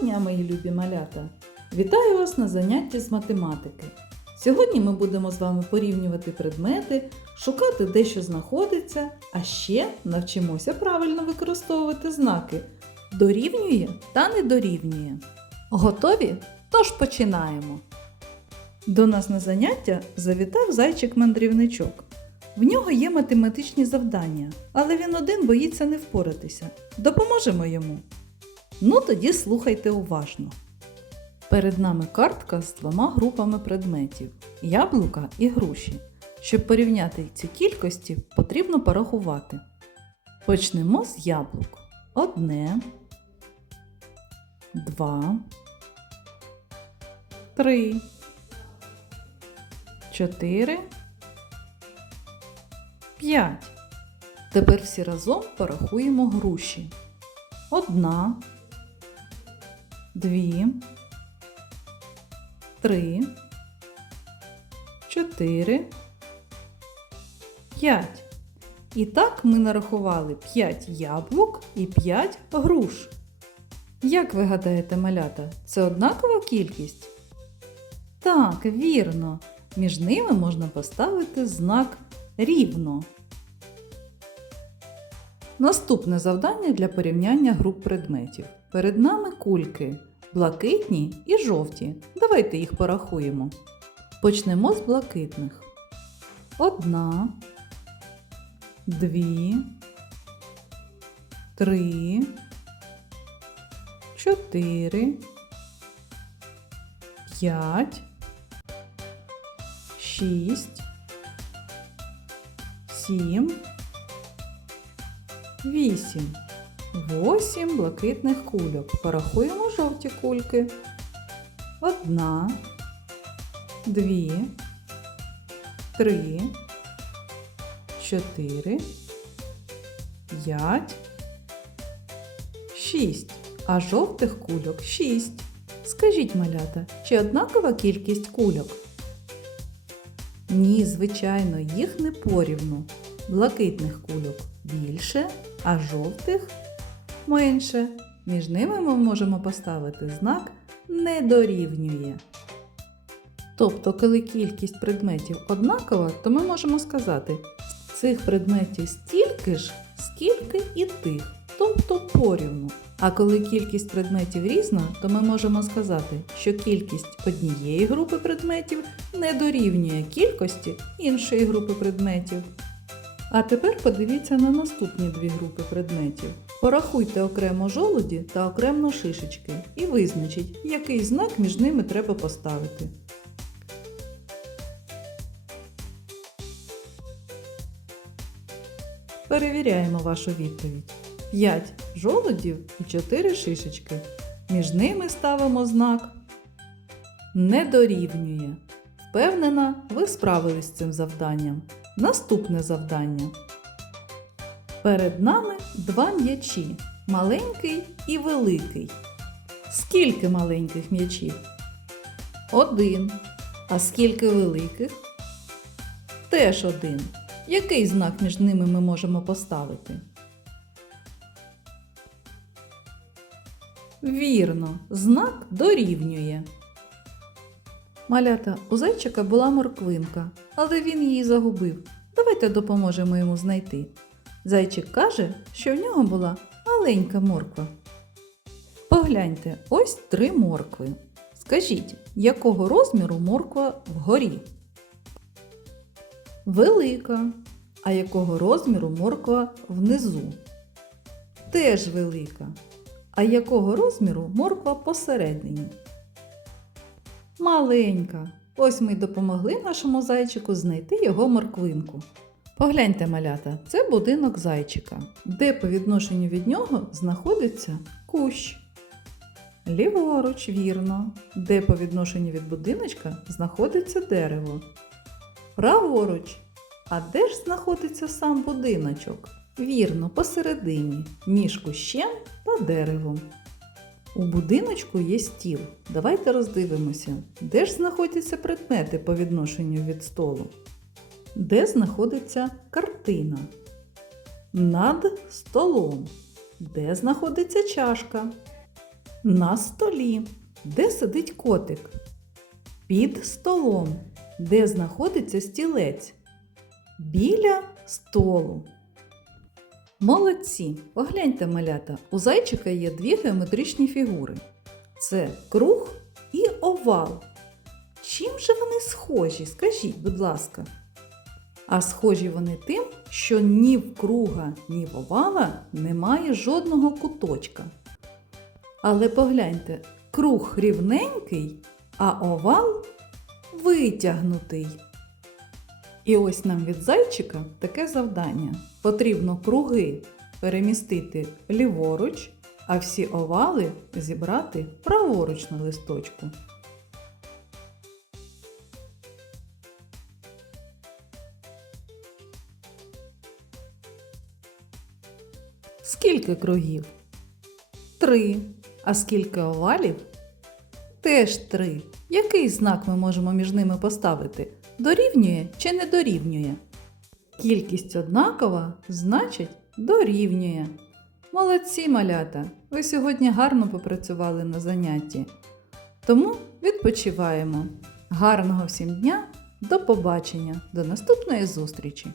дня, мої любі малята! Вітаю вас на занятті з математики. Сьогодні ми будемо з вами порівнювати предмети, шукати де що знаходиться, а ще навчимося правильно використовувати знаки дорівнює та не дорівнює. Готові? Тож починаємо. До нас на заняття завітав зайчик-мандрівничок. В нього є математичні завдання, але він один боїться не впоратися. Допоможемо йому. Ну тоді слухайте уважно. Перед нами картка з двома групами предметів яблука і груші. Щоб порівняти ці кількості, потрібно порахувати. Почнемо з яблук. Одне, два, три, чотири, п'ять. Тепер всі разом порахуємо груші. Одна, дві, три, чотири, п'ять. І так ми нарахували 5 яблук і 5 груш. Як ви гадаєте, малята, це однакова кількість? Так, вірно. Між ними можна поставити знак рівно. Наступне завдання для порівняння груп предметів. Перед нами кульки блакитні і жовті. Давайте їх порахуємо. Почнемо з блакитних. Одна, дві, три, чотири, п'ять, шість, сім, вісім. Восім блакитних кульок. Порахуємо жовті кульки. Одна, дві, три, чотири, п'ять, шість. А жовтих кульок шість. Скажіть, малята, чи однакова кількість кульок? Ні, звичайно, їх не порівну. Блакитних кульок більше, а жовтих менше. Між ними ми можемо поставити знак не дорівнює. Тобто, коли кількість предметів однакова, то ми можемо сказати, цих предметів стільки ж, скільки і тих, тобто порівну. А коли кількість предметів різна, то ми можемо сказати, що кількість однієї групи предметів не дорівнює кількості іншої групи предметів. А тепер подивіться на наступні дві групи предметів. Порахуйте окремо жолуді та окремо шишечки і визначіть, який знак між ними треба поставити. Перевіряємо вашу відповідь. 5 жолудів і 4 шишечки. Між ними ставимо знак не дорівнює. Впевнена, ви справились з цим завданням. Наступне завдання. Перед нами два м'ячі маленький і великий. Скільки маленьких м'ячів? Один. А скільки великих? Теж один. Який знак між ними ми можемо поставити? Вірно, знак дорівнює. Малята, у зайчика була морквинка, але він її загубив. Давайте допоможемо йому знайти. Зайчик каже, що в нього була маленька морква. Погляньте, ось три моркви. Скажіть, якого розміру морква вгорі? Велика. А якого розміру морква внизу? Теж велика. А якого розміру морква посередині? Маленька. Ось ми й допомогли нашому зайчику знайти його морквинку. Погляньте, малята, це будинок зайчика, де по відношенню від нього знаходиться кущ. Ліворуч, вірно, де по відношенню від будиночка знаходиться дерево. Праворуч. А де ж знаходиться сам будиночок? Вірно, посередині, між кущем та деревом. У будиночку є стіл. Давайте роздивимося, де ж знаходяться предмети по відношенню від столу. Де знаходиться картина? Над столом. Де знаходиться чашка? На столі, де сидить котик. Під столом, де знаходиться стілець. Біля столу. Молодці! Погляньте, малята, у зайчика є дві геометричні фігури. Це круг і овал. Чим же вони схожі? Скажіть, будь ласка. А схожі вони тим, що ні в круга, ні в овала немає жодного куточка. Але погляньте, круг рівненький, а овал витягнутий. І ось нам від зайчика таке завдання. Потрібно круги перемістити ліворуч, а всі овали зібрати праворуч на листочку. Скільки кругів? Три. А скільки овалів? Теж три. Який знак ми можемо між ними поставити? Дорівнює чи не дорівнює? Кількість однакова, значить дорівнює. Молодці малята! Ви сьогодні гарно попрацювали на занятті. Тому відпочиваємо. Гарного всім дня! До побачення! До наступної зустрічі!